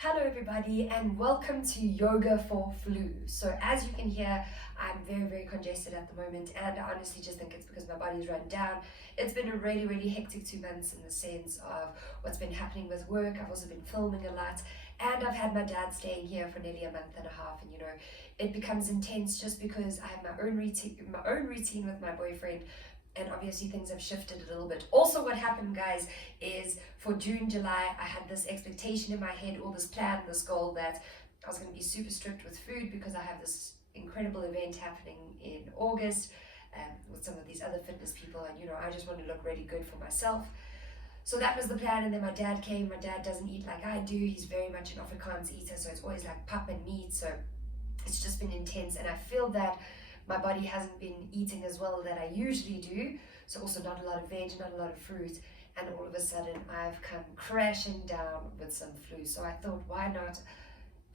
Hello everybody and welcome to Yoga for Flu. So as you can hear, I'm very congested at the moment, and I honestly just think it's because my body's run down. It's been a really hectic 2 months in the sense of what's been happening with work. I've also been filming a lot, and I've had my dad staying here for nearly a month and a half, and it becomes intense just because I have my own routine with my boyfriend. And obviously things have shifted a little bit. Also, what happened, guys, is for June, July, I had this expectation in my head, or this plan, this goal, that I was going to be super strict with food because I have this incredible event happening in August with some of these other fitness people, and I just want to look really good for myself. So that was the plan, and then my dad came. My dad doesn't eat like I do. He's very much an Afrikaans eater, so it's always like pap and meat. So it's just been intense, and I feel that my body hasn't been eating as well that I usually do. So also not a lot of veg, not a lot of fruit, and all of a sudden I've come crashing down with some flu. So I thought, why not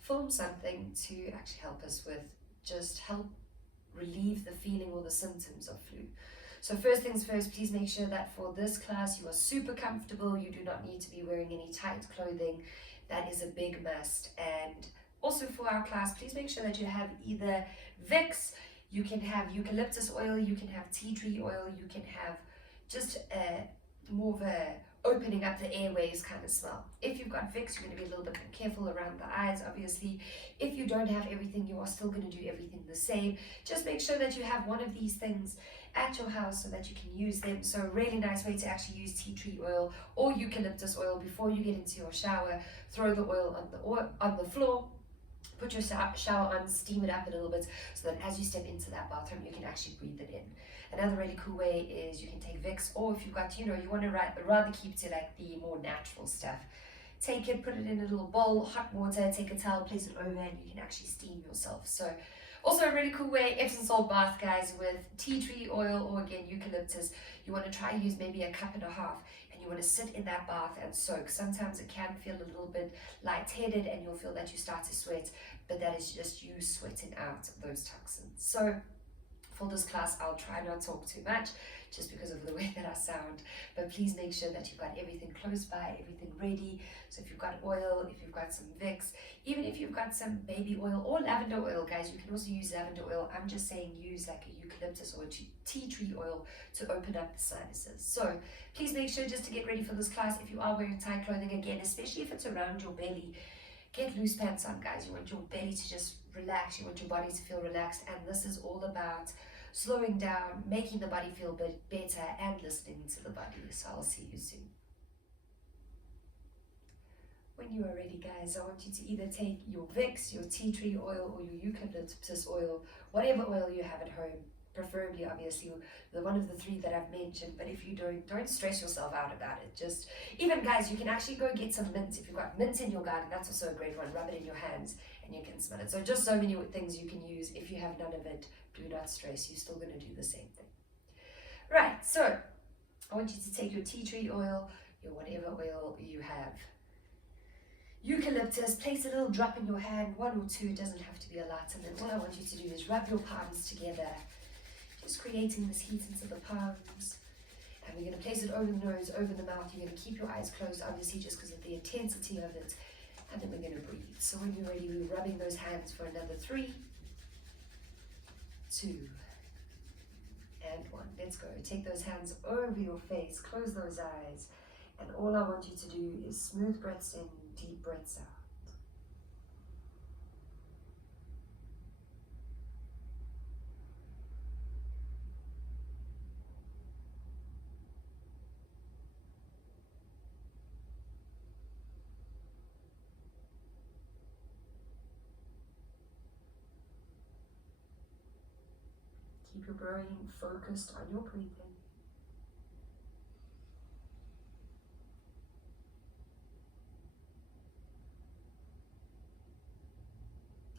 film something to actually help us with, just help relieve the feeling or the symptoms of flu. So first things first, please make sure that for this class you are super comfortable. You do not need to be wearing any tight clothing. That is a big must. And also for our class, please make sure that you have either Vicks, you can have eucalyptus oil, you can have tea tree oil, you can have just more of a opening up the airways kind of smell. If you've got Vicks, you're going to be a little bit more careful around the eyes, obviously. If you don't have everything, you are still going to do everything the same. Just make sure that you have one of these things at your house so that you can use them. So a really nice way to actually use tea tree oil or eucalyptus oil before you get into your shower. Throw the oil on the floor. Put your shower on, steam it up a little bit so that as you step into that bathroom, you can actually breathe it in. Another really cool way is you can take Vicks, or if you've got, you want to rather keep to like the more natural stuff. Take it, put it in a little bowl, hot water, take a towel, place it over, and you can actually steam yourself. So also a really cool way, Epsom salt bath, guys, with tea tree oil or again eucalyptus. You want to try use maybe a cup and a half, and you want to sit in that bath and soak. Sometimes it can feel a little bit lightheaded and you'll feel that you start to sweat, but that is just you sweating out those toxins. So for this class, I'll try not to talk too much just because of the way that I sound, but please make sure that you've got everything close by, everything ready. So if you've got oil, if you've got some Vicks, even if you've got some baby oil or lavender oil, guys, you can also use lavender oil. I'm just saying use like a eucalyptus or a tea tree oil to open up the sinuses. So please make sure just to get ready for this class, if you are wearing tight clothing, again, especially if it's around your belly, get loose pants on, guys. You want your belly to just relax. You want your body to feel relaxed. And this is all about slowing down, making the body feel better, and listening to the body. So I'll see you soon. When you are ready, guys, I want you to either take your Vicks, your tea tree oil, or your eucalyptus oil, whatever oil you have at home. Preferably, obviously, the one of the three that I've mentioned, but if you don't stress yourself out about it. Just, even guys, you can actually go get some mint. If you've got mint in your garden, that's also a great one. Rub it in your hands and you can smell it. So just so many things you can use. If you have none of it, do not stress. You're still going to do the same thing. Right, so I want you to take your tea tree oil, your whatever oil you have. Eucalyptus, place a little drop in your hand, 1 or 2, it doesn't have to be a lot. And then all I want you to do is rub your palms together, just creating this heat into the palms. And we're going to place it over the nose, over the mouth. You're going to keep your eyes closed, obviously, just because of the intensity of it. And then we're going to breathe. So when you're ready, we're rubbing those hands for another 3, 2, and 1. Let's go. Take those hands over your face, close those eyes. And all I want you to do is smooth breaths in, deep breaths out. Keep your brain focused on your breathing.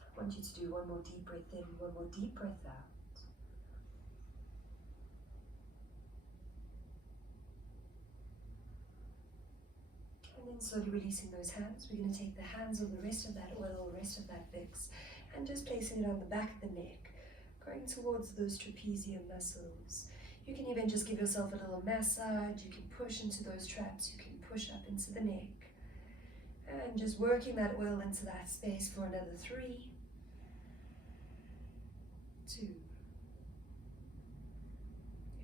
I want you to do one more deep breath in, one more deep breath out. And then slowly releasing those hands. We're going to take the hands of the rest of that oil, the rest of that Vicks, and just placing it on the back of the neck, going towards those trapezium muscles. You can even just give yourself a little massage. You can push into those traps. You can push up into the neck. And just working that oil into that space for another 3, 2,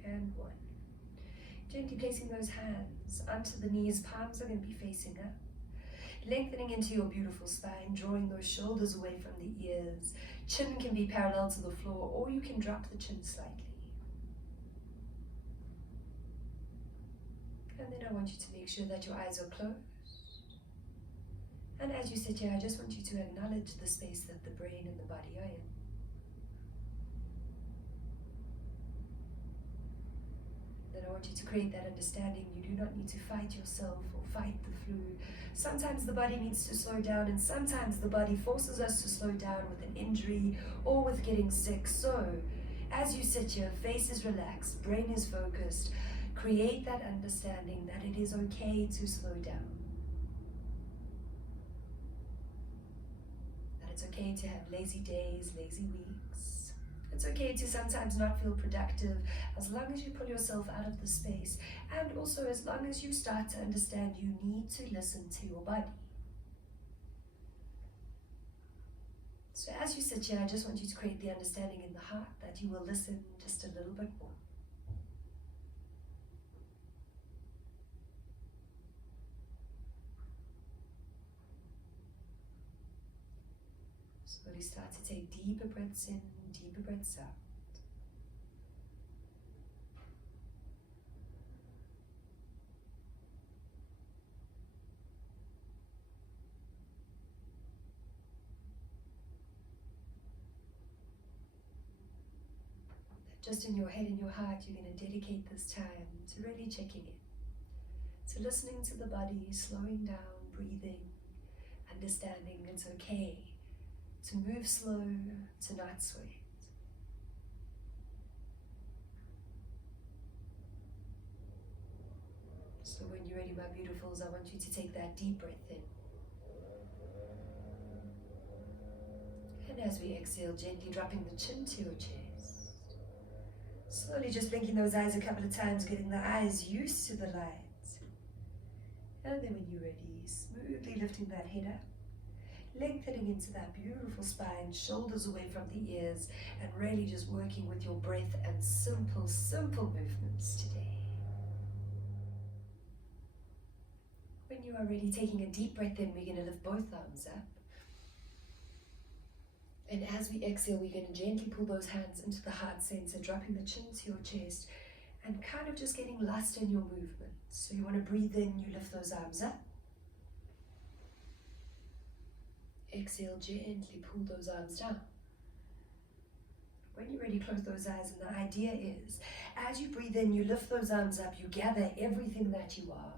and 1. Gently placing those hands onto the knees, palms are going to be facing up. Lengthening into your beautiful spine, drawing those shoulders away from the ears. Chin can be parallel to the floor, or you can drop the chin slightly. And then I want you to make sure that your eyes are closed. And as you sit here, I just want you to acknowledge the space that the brain and the body are in. Then I want you to create that understanding. You do not need to fight yourself or fight the flu. Sometimes the body needs to slow down, and sometimes the body forces us to slow down with an injury or with getting sick. So, as you sit here, face is relaxed, brain is focused, create that understanding that it is okay to slow down. That it's okay to have lazy days, lazy weeks. It's okay to sometimes not feel productive, as long as you pull yourself out of the space, and also as long as you start to understand you need to listen to your body. So as you sit here, I just want you to create the understanding in the heart that you will listen just a little bit more. Slowly start to take deeper breaths in, deeper breaths out. Just in your head and your heart, you're going to dedicate this time to really checking in, to listening to the body, slowing down, breathing, understanding it's okay to move slow, to not sweat. So when you're ready, my beautifuls, I want you to take that deep breath in. And as we exhale, gently dropping the chin to your chest. Slowly just blinking those eyes a couple of times, getting the eyes used to the light. And then when you're ready, smoothly lifting that head up. Lengthening into that beautiful spine, shoulders away from the ears, and really just working with your breath and simple, simple movements today. When you are ready, taking a deep breath in, we're going to lift both arms up. And as we exhale, we're going to gently pull those hands into the heart center, dropping the chin to your chest, and kind of just getting lost in your movement. So you want to breathe in, you lift those arms up. Exhale, gently pull those arms down. When you're ready, close those eyes, and the idea is, as you breathe in, you lift those arms up, you gather everything that you are.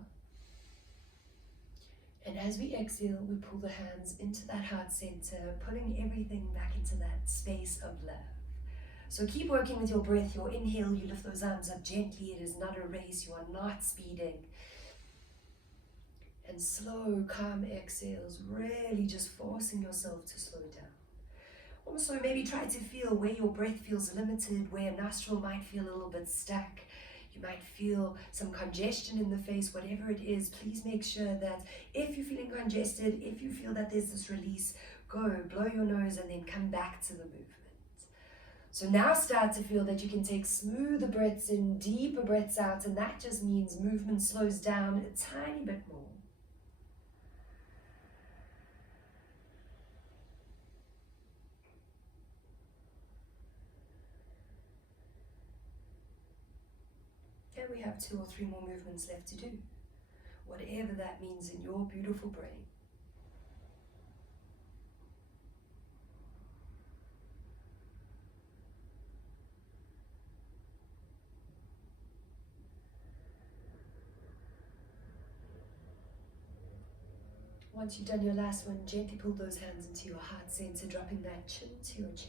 And as we exhale, we pull the hands into that heart center, pulling everything back into that space of love. So keep working with your breath. Your inhale, you lift those arms up gently. It is not a race. You are not speeding. And slow, calm exhales, really just forcing yourself to slow down. Also, maybe try to feel where your breath feels limited, where a nostril might feel a little bit stuck. You might feel some congestion in the face, whatever it is. Please make sure that if you're feeling congested, if you feel that there's this release, go, blow your nose, and then come back to the movement. So now start to feel that you can take smoother breaths in, deeper breaths out, and that just means movement slows down a tiny bit more. And we have 2 or 3 more movements left to do, whatever that means in your beautiful brain. Once you've done your last one, gently pull those hands into your heart center, dropping that chin to your chest.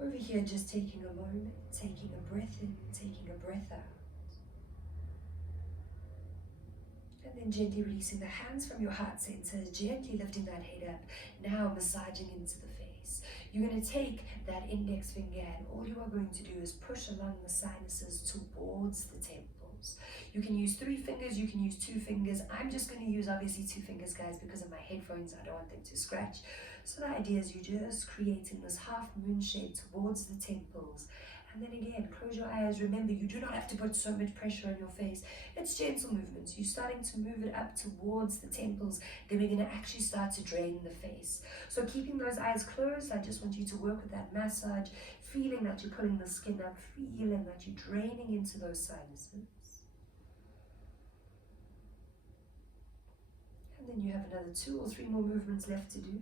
Over here, just taking a moment, taking a breath in, taking a breath out. And then gently releasing the hands from your heart center, gently lifting that head up, now massaging into the face. You're going to take that index finger, and all you are going to do is push along the sinuses towards the temples. temples. You can use 3 fingers, you can use 2 fingers. I'm just going to use obviously 2 fingers, guys, because of my headphones. I don't want them to scratch. So the idea is you're just creating this half moon shape towards the temples. And then again, close your eyes. Remember, you do not have to put so much pressure on your face. It's gentle movements. You're starting to move it up towards the temples. Then we're going to actually start to drain the face. So keeping those eyes closed, I just want you to work with that massage, feeling that you're pulling the skin up, feeling that you're draining into those sinuses. And then you have another 2 or 3 more movements left to do.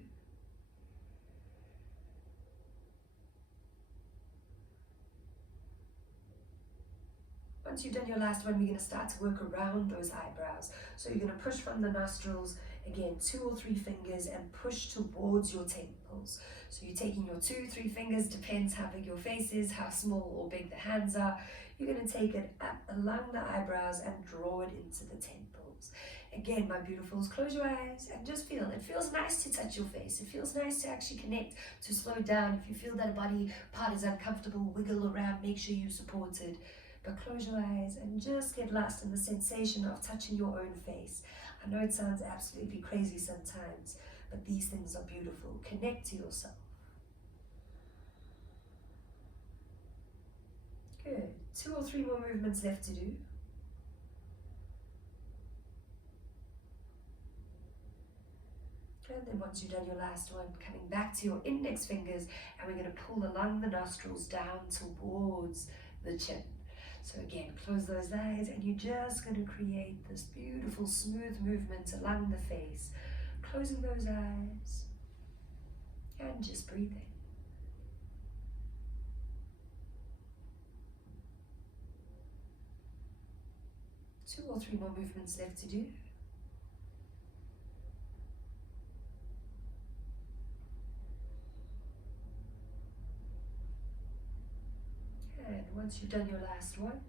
Once you've done your last one, we're going to start to work around those eyebrows. So you're going to push from the nostrils, again, 2 or 3 fingers, and push towards your temples. So you're taking your 2, 3 fingers, depends how big your face is, how small or big the hands are. You're going to take it up along the eyebrows and draw it into the temples. Again, my beautifuls, close your eyes and just feel. It feels nice to touch your face. It feels nice to actually connect, to slow down. If you feel that a body part is uncomfortable, wiggle around, make sure you're supported. But close your eyes and just get lost in the sensation of touching your own face. I know it sounds absolutely crazy sometimes, but these things are beautiful. Connect to yourself. Good. 2 or 3 more movements left to do. And then once you've done your last one, coming back to your index fingers, and we're going to pull along the nostrils down towards the chin. So again, close those eyes and you're just going to create this beautiful smooth movement along the face. Closing those eyes and just breathing. Two or 3 more movements left to do. And once you've done your last one,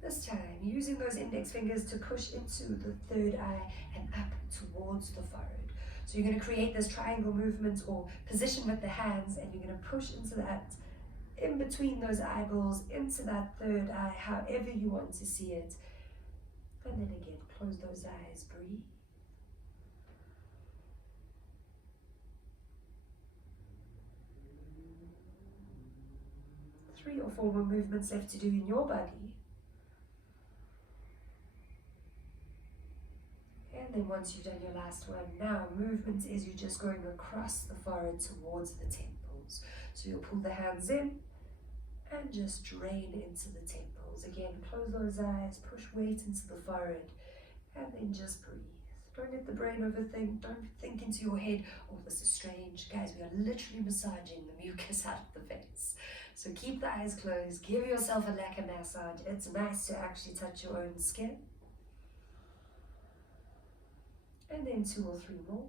this time using those index fingers to push into the 3rd eye and up towards the forehead. So you're going to create this triangle movement or position with the hands, and you're going to push into that, in between those eyeballs, into that 3rd eye, however you want to see it. And then again, close those eyes, breathe. Three or 4 more movements left to do in your body. And then once you've done your last one, now movement is you're just going across the forehead towards the temples. So you'll pull the hands in and just drain into the temples. Again, close those eyes, push weight into the forehead, and then just breathe. Don't let the brain overthink. Don't think into your head, oh, this is strange. Guys, we are literally massaging the mucus out of the face. So keep the eyes closed. Give yourself a lacquer massage. It's nice to actually touch your own skin. And then 2 or 3 more.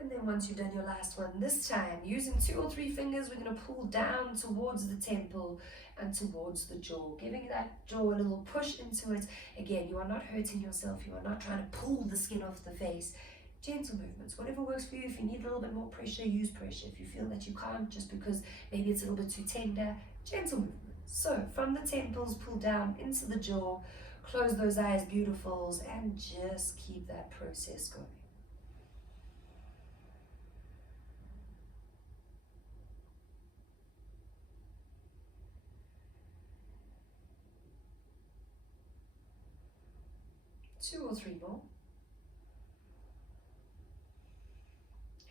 And then once you've done your last one, this time, using 2 or 3 fingers, we're going to pull down towards the temple and towards the jaw, giving that jaw a little push into it. Again, you are not hurting yourself. You are not trying to pull the skin off the face. Gentle movements, whatever works for you. If you need a little bit more pressure, use pressure. If you feel that you can't, just because maybe it's a little bit too tender, gentle movements. So from the temples, pull down into the jaw. Close those eyes, beautifuls, and just keep that process going. Two or 3 more.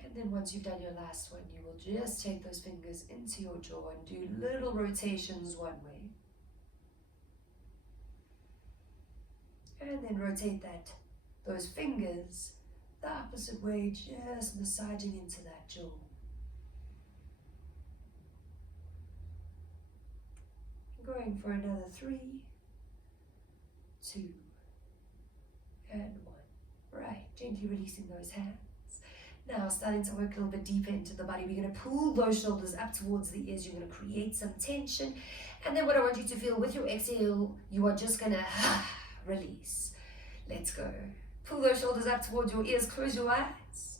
And then once you've done your last one, you will just take those fingers into your jaw and do little rotations one way. And then rotate those fingers the opposite way, just massaging into that jaw. Going for another 3, 2, and 1. Right, gently releasing those hands. Now starting to work a little bit deeper into the body. We're going to pull those shoulders up towards the ears. You're going to create some tension. And then what I want you to feel with your exhale, you are just going to release. Let's go. Pull those shoulders up towards your ears. Close your eyes.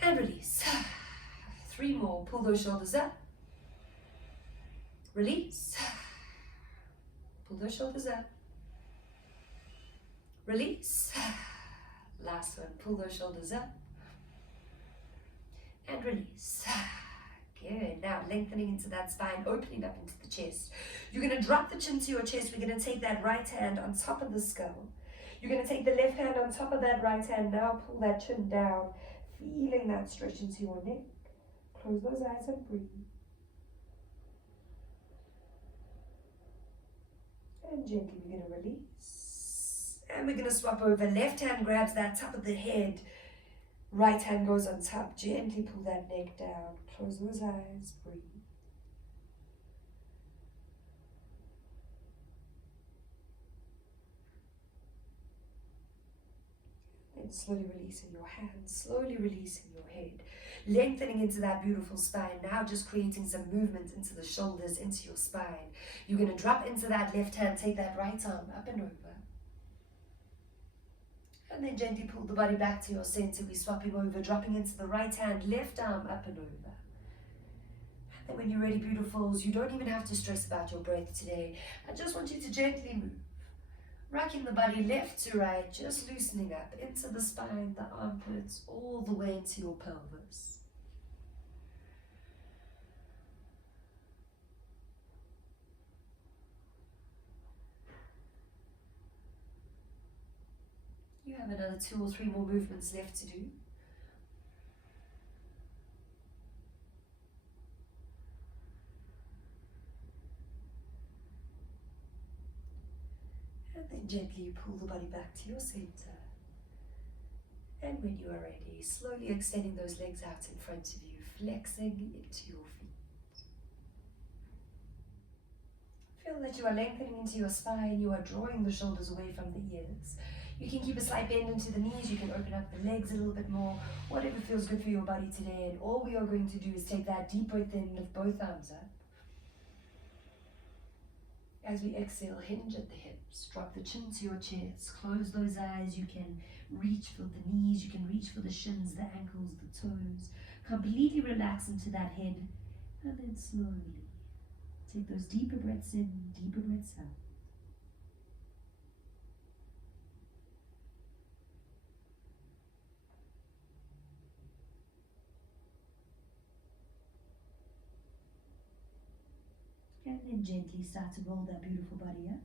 And release. 3 more. Pull those shoulders up. Release. Pull those shoulders up. Release. Last one, pull those shoulders up. And release. Good. Now lengthening into that spine, opening up into the chest. You're going to drop the chin to your chest. We're going to take that right hand on top of the skull. You're going to take the left hand on top of that right hand. Now pull that chin down, feeling that stretch into your neck. Close those eyes and breathe. And gently we're going to release. And we're going to swap over. Left hand grabs that top of the head. Right hand goes on top. Gently pull that neck down. Close those eyes. Breathe. And slowly releasing your hands. Slowly releasing your head. Lengthening into that beautiful spine. Now just creating some movement into the shoulders, into your spine. You're going to drop into that left hand. Take that right arm up and over. And then gently pull the body back to your center. We're swapping over, dropping into the right hand, left arm up and over. And then when you're ready, beautifuls, you don't even have to stress about your breath today. I just want you to gently move. Rocking the body left to right, just loosening up into the spine, the armpits, all the way into your pelvis. You have another 2 or 3 more movements left to do. And then gently pull the body back to your center. And when you are ready, slowly extending those legs out in front of you, flexing into your feet. Feel that you are lengthening into your spine, you are drawing the shoulders away from the ears. You can keep a slight bend into the knees, you can open up the legs a little bit more, whatever feels good for your body today. And all we are going to do is take that deep breath in, lift both arms up. As we exhale, hinge at the hips, drop the chin to your chest, close those eyes. You can reach for the knees, you can reach for the shins, the ankles, the toes. Completely relax into that head, and then slowly take those deeper breaths in, deeper breaths out. And then gently start to roll that beautiful body up.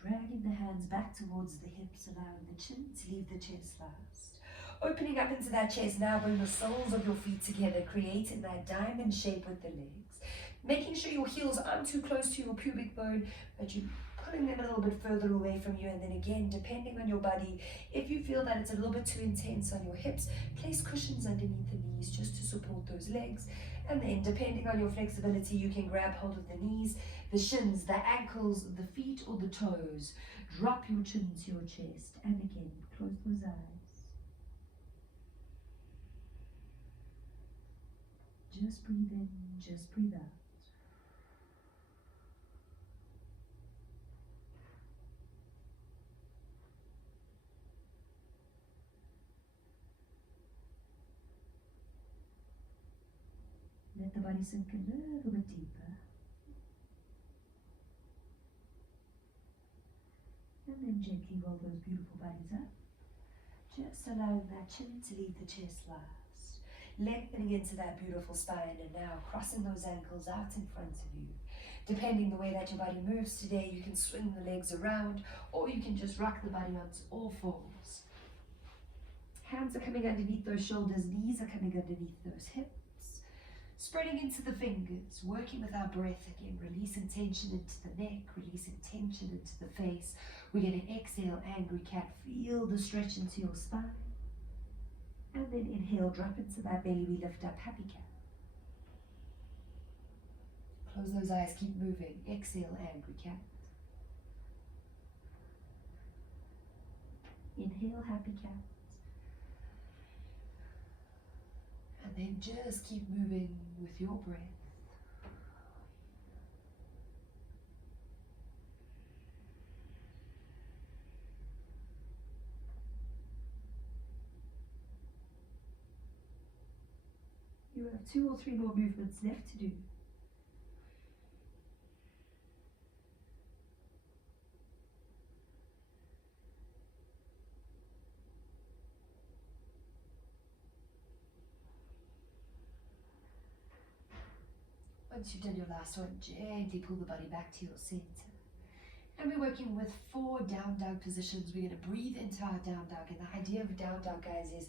Dragging the hands back towards the hips, allowing the chin to leave the chest last. Opening up into that chest now, bring the soles of your feet together, creating that diamond shape with the legs. Making sure your heels aren't too close to your pubic bone, but you're pulling them a little bit further away from you. And then again, depending on your body, if you feel that it's a little bit too intense on your hips, place cushions underneath the knees just to support those legs. And then depending on your flexibility, you can grab hold of the knees, the shins, the ankles, the feet, or the toes. Drop your chin to your chest. And again, close those eyes. Just breathe in, just breathe out. Let the body sink a little bit deeper. And then gently roll those beautiful bodies up. Just allowing that chin to leave the chest last. Lengthening into that beautiful spine, and now crossing those ankles out in front of you. Depending the way that your body moves today, you can swing the legs around, or you can just rock the body onto all fours. Hands are coming underneath those shoulders, knees are coming underneath those hips. Spreading into the fingers, working with our breath again, releasing tension into the neck, releasing tension into the face. We're going to exhale, angry cat, feel the stretch into your spine. And then inhale, drop into that belly, we lift up, happy cat. Close those eyes, keep moving. Exhale, angry cat. Inhale, happy cat. And then just keep moving with your breath. You have 2 or 3 more movements left to do. Once you've done your last one, gently pull the body back to your center. And we're working with 4 down dog positions. We're going to breathe into our down dog. And the idea of down dog, guys, is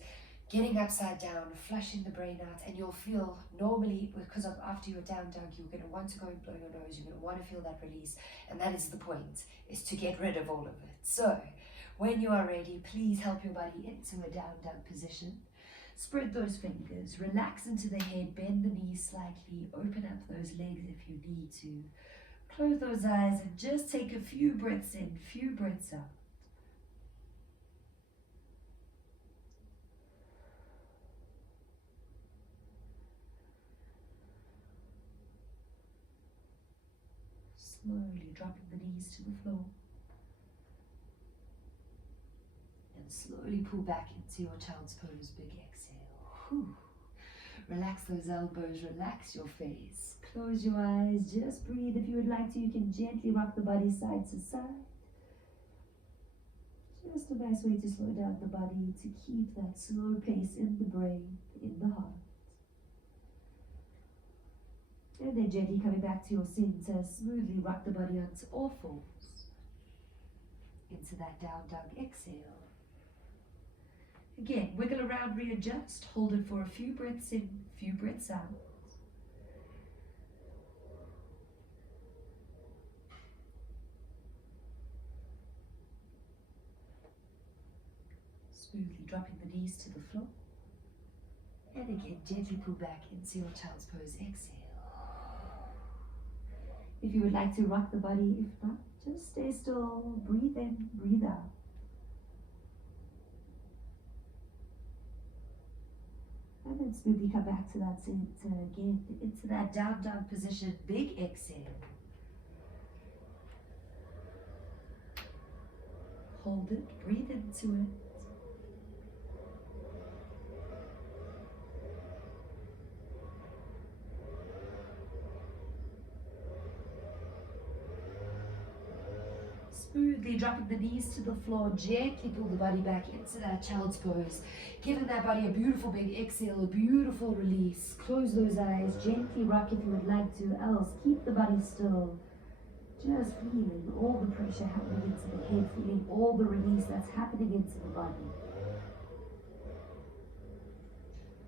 getting upside down, flushing the brain out. And you'll feel normally, because of after your down dog, you're going to want to go and blow your nose. You're going to want to feel that release. And that is the point, is to get rid of all of it. So when you are ready, please help your body into a down dog position. Spread those fingers, relax into the head, bend the knees slightly, open up those legs if you need to. Close those eyes and just take a few breaths in, few breaths out. Slowly dropping the knees to the floor. And slowly pull back into your child's pose, big exhale. Whew. Relax those elbows, relax your face. Close your eyes, just breathe. If you would like to, you can gently rock the body side to side. Just a nice way to slow down the body, to keep that slow pace in the brain, in the heart. And then gently coming back to your center, smoothly rock the body onto all fours. Into that down dog exhale. Again, wiggle around, readjust, hold it for a few breaths in, few breaths out. Smoothly dropping the knees to the floor. And again, gently pull back into your child's pose, exhale. If you would like to rock the body, if not, just stay still, breathe in, breathe out. And then smoothly come back to that center again, into that down dog position, big exhale. Hold it, breathe into it. Smoothly dropping the knees to the floor, gently pull the body back into that child's pose, giving that body a beautiful big exhale, a beautiful release. Close those eyes, gently rock if you would like to, else keep the body still. Just feeling all the pressure happening into the head, feeling all the release that's happening into the body.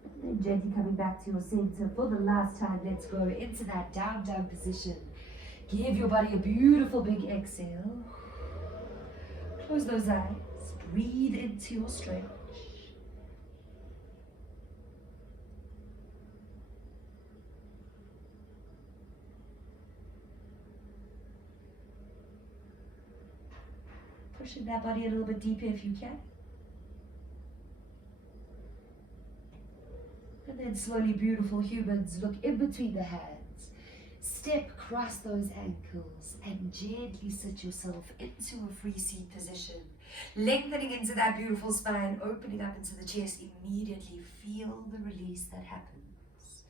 And then gently coming back to your center for the last time, let's go into that down dog position. Give your body a beautiful big exhale. Close those eyes, breathe into your stretch. Pushing that body a little bit deeper if you can. And then slowly, beautiful humans, look in between the hands. Step across those ankles and gently sit yourself into a free seat position. Lengthening into that beautiful spine, opening up into the chest. Immediately feel the release that happens.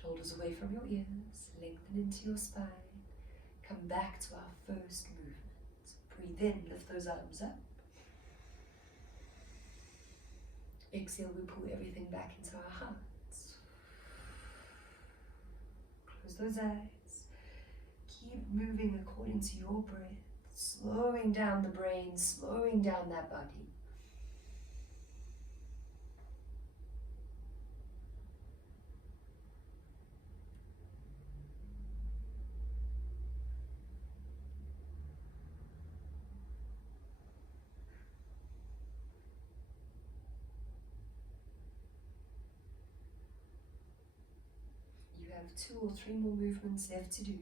Shoulders away from your ears, lengthen into your spine. Come back to our first movement. Breathe in, lift those arms up. Exhale, we pull everything back into our hearts. Close those eyes. Keep moving according to your breath, slowing down the brain, slowing down that body. You have 2 or 3 more movements left to do.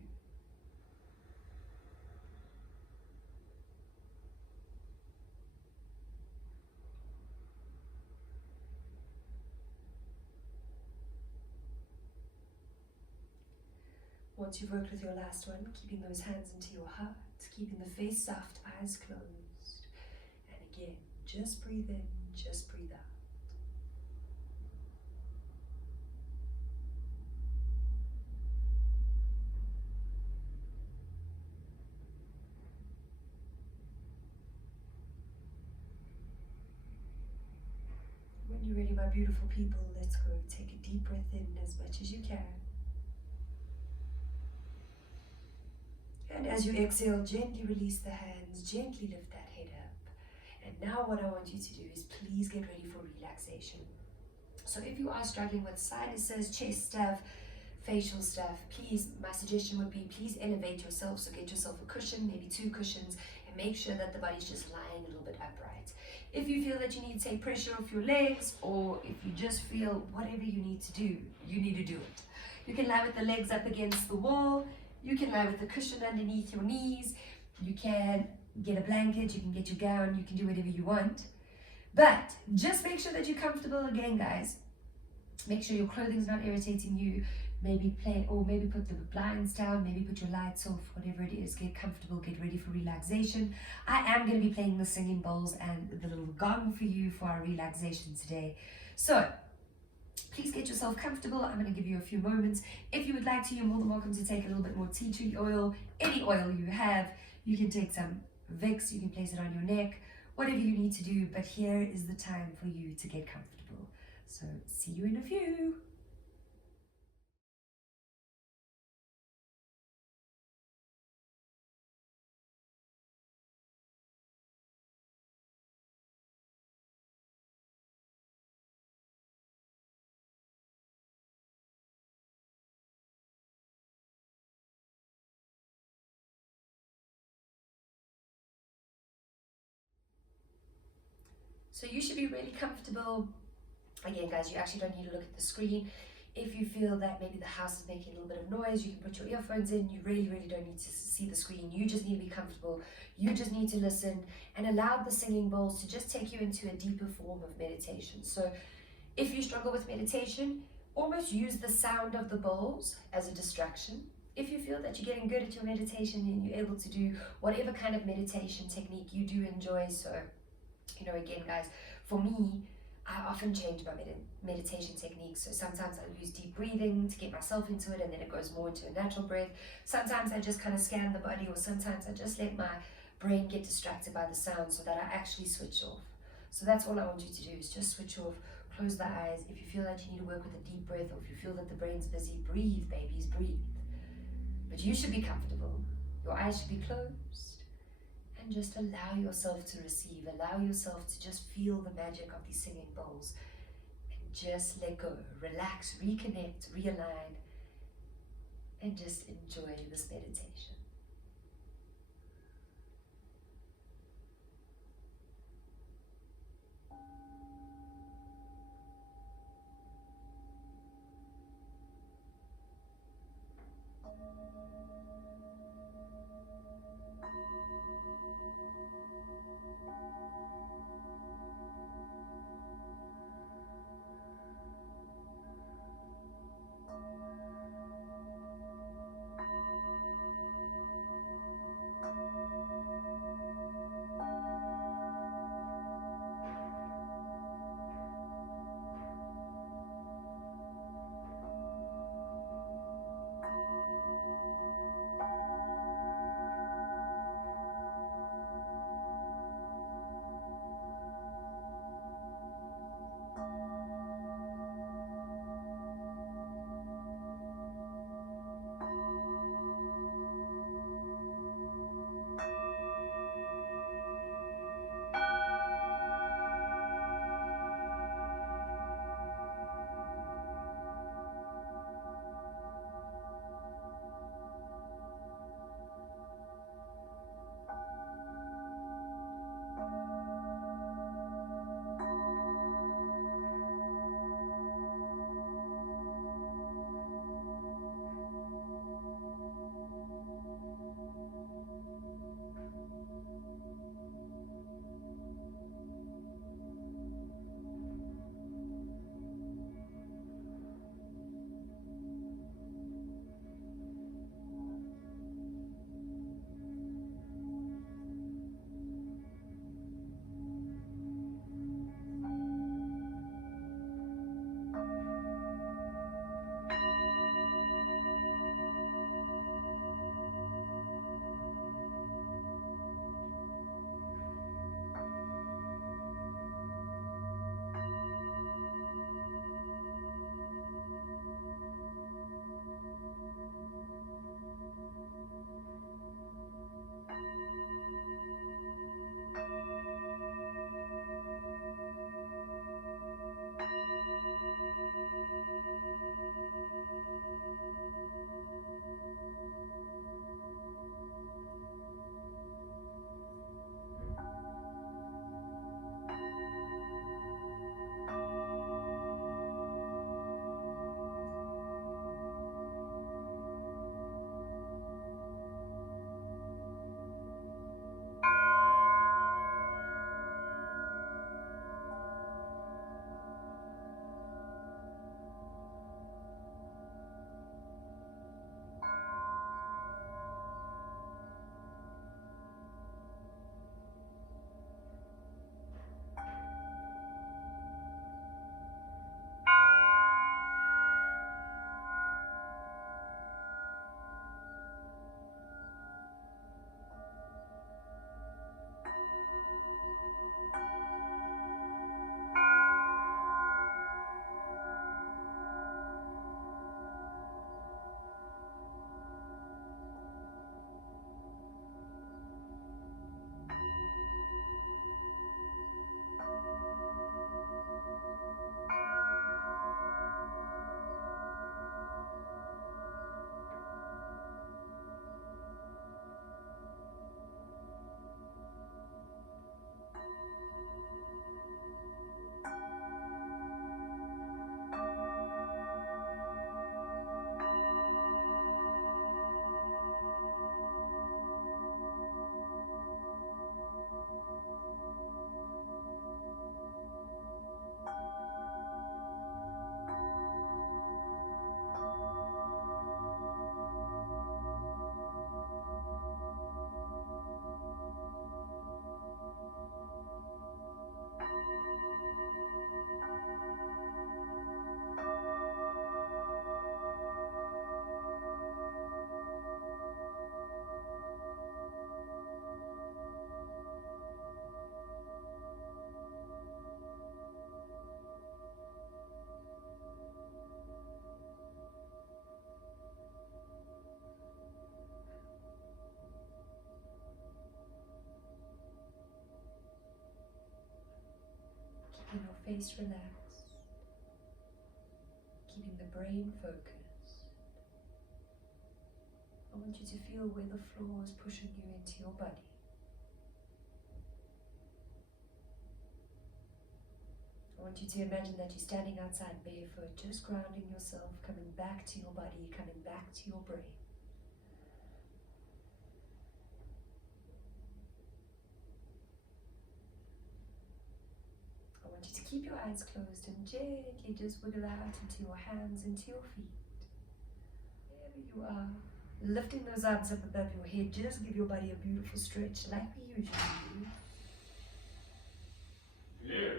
Once you've worked with your last one, keeping those hands into your heart, keeping the face soft, eyes closed. And again, just breathe in, just breathe out. When you're ready, my beautiful people, let's go. Take a deep breath in as much as you can. And as you exhale, gently release the hands, gently lift that head up. And now what I want you to do is please get ready for relaxation. So if you are struggling with sinuses, chest stuff, facial stuff, please, my suggestion would be please elevate yourself. So get yourself a cushion, maybe 2 cushions, and make sure that the body's just lying a little bit upright. If you feel that you need to take pressure off your legs, or if you just feel whatever you need to do, you need to do it. You can lie with the legs up against the wall, you can lie with the cushion underneath your knees, you can get a blanket, you can get your gown, you can do whatever you want. But just make sure that you're comfortable again, guys. Make sure your clothing's not irritating you. Maybe maybe put the blinds down, maybe put your lights off, whatever it is. Get comfortable, get ready for relaxation. I am going to be playing the singing bowls and the little gong for you for our relaxation today. So please get yourself comfortable. I'm going to give you a few moments. If you would like to, you're more than welcome to take a little bit more tea tree oil, any oil you have. You can take some Vicks, you can place it on your neck, whatever you need to do. But here is the time for you to get comfortable. So see you in a few. So you should be really comfortable. Again, guys, you actually don't need to look at the screen. If you feel that maybe the house is making a little bit of noise, you can put your earphones in. You really, really don't need to see the screen. You just need to be comfortable. You just need to listen and allow the singing bowls to just take you into a deeper form of meditation. So if you struggle with meditation, almost use the sound of the bowls as a distraction. If you feel that you're getting good at your meditation and you're able to do whatever kind of meditation technique you do enjoy, so again, guys, for me, I often change my meditation techniques. So sometimes I use deep breathing to get myself into it, and then it goes more into a natural breath. Sometimes I just kind of scan the body, or sometimes I just let my brain get distracted by the sound so that I actually switch off. So that's all I want you to do, is just switch off, close the eyes. If you feel that you need to work with a deep breath, or if you feel that the brain's busy, breathe, babies, breathe. But you should be comfortable. Your eyes should be closed. And just allow yourself to receive, allow yourself to just feel the magic of these singing bowls, and just let go, relax, reconnect, realign, and just enjoy this meditation. face relaxed, keeping the brain focused. I want you to feel where the floor is pushing you into your body. I want you to imagine that you're standing outside barefoot, just grounding yourself, coming back to your body, coming back to your brain. I want you to keep your eyes closed and gently just wiggle out into your hands, into your feet. Wherever you are, lifting those arms up above your head, just give your body a beautiful stretch like we usually do. Yeah.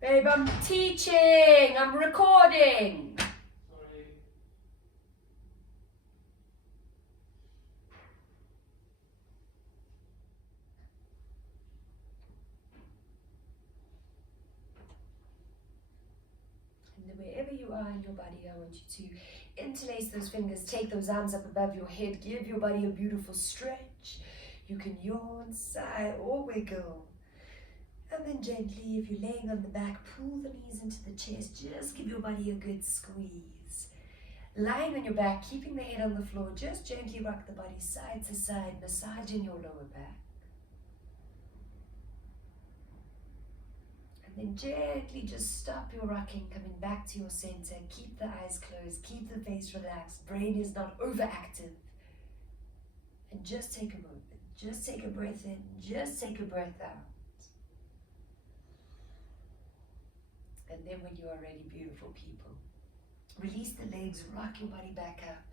Babe, I'm teaching, I'm recording. Sorry. And then wherever you are in your body, I want you to interlace those fingers, take those arms up above your head, give your body a beautiful stretch. You can yawn, sigh, or wiggle. And then gently, if you're laying on the back, pull the knees into the chest. Just give your body a good squeeze. Lying on your back, keeping the head on the floor, just gently rock the body side to side, massaging your lower back. And then gently just stop your rocking, coming back to your center. Keep the eyes closed, keep the face relaxed. Brain is not overactive. And just take a moment. Just take a breath in, just take a breath out. And then when you are ready, beautiful people, release the legs, rock your body back up,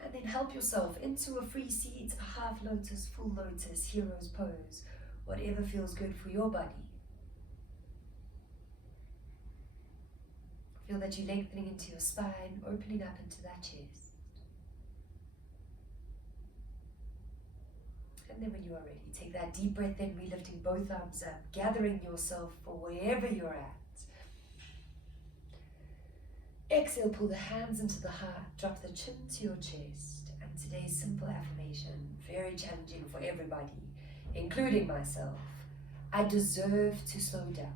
and then help yourself into a free seat, a half lotus, full lotus, hero's pose, whatever feels good for your body. Feel that you're lengthening into your spine, opening up into that chest. And then when you are ready, take that deep breath in, relifting both arms up, gathering yourself for wherever you're at. Exhale, pull the hands into the heart, drop the chin to your chest. And today's simple affirmation, very challenging for everybody, including myself. I deserve to slow down.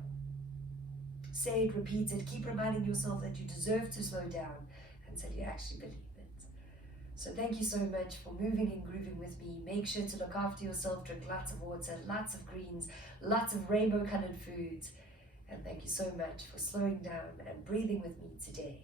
Say it, repeat it, keep reminding yourself that you deserve to slow down until you actually believe it. So thank you so much for moving and grooving with me. Make sure to look after yourself, drink lots of water, lots of greens, lots of rainbow colored foods. And thank you so much for slowing down and breathing with me today.